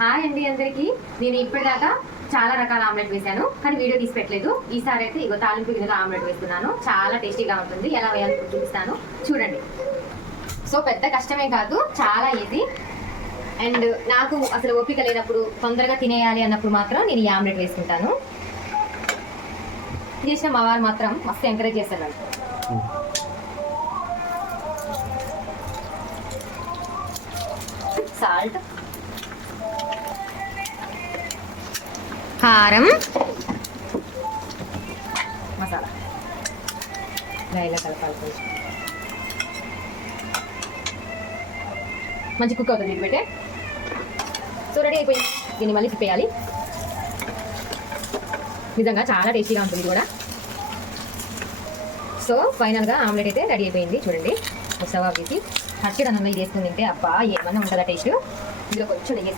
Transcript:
Hi అండి అందరికి. నేను ఇప్పటిదాకా చాలా రకాల ఆమ్లెట్ వేసాను, కానీ వీడియో తీసి పెట్టలేదు. ఈసారి అయితే ఇగో తాలింపు గిన్నెలో ఆమ్లెట్ వేస్తున్నాను. చాలా టేస్టీగా ఉంటుంది. ఎలా వేయాలో చూపిస్తాను, చూడండి. సో పెద్ద కష్టమే కాదు, చాలా ఈజీ. అండ్ నాకు అసలు ఓపిక లేనప్పుడు, తొందరగా తినేయాలి అన్నప్పుడు మాత్రం నేను ఈ ఆమ్లెట్ వేసుకుంటాను. చేసిన మా వారు మాత్రం మస్తు ఎంకరేజ్ చేస్తారు. సాల్ట్, కారం, మసాలా ఇలా కలపాలి. మంచి కుక్ అవుతుంది ఇది పెట్టే. సో రెడీ అయిపోయింది. దీన్ని మళ్ళీ తిప్పేయాలి. నిజంగా చాలా టేస్టీగా ఉంటుంది కూడా. సో ఫైనల్గా ఆమ్లెట్ అయితే రెడీ అయిపోయింది. చూడండి, స్టవ్ ఆఫ్ చేసి పచ్చడి అన్నంలో ఇది వేసుకుని తింటే అబ్బా ఏమన్నా ఉంటుందా టేస్ట్. ఇందులో కొంచెం నెయ్యి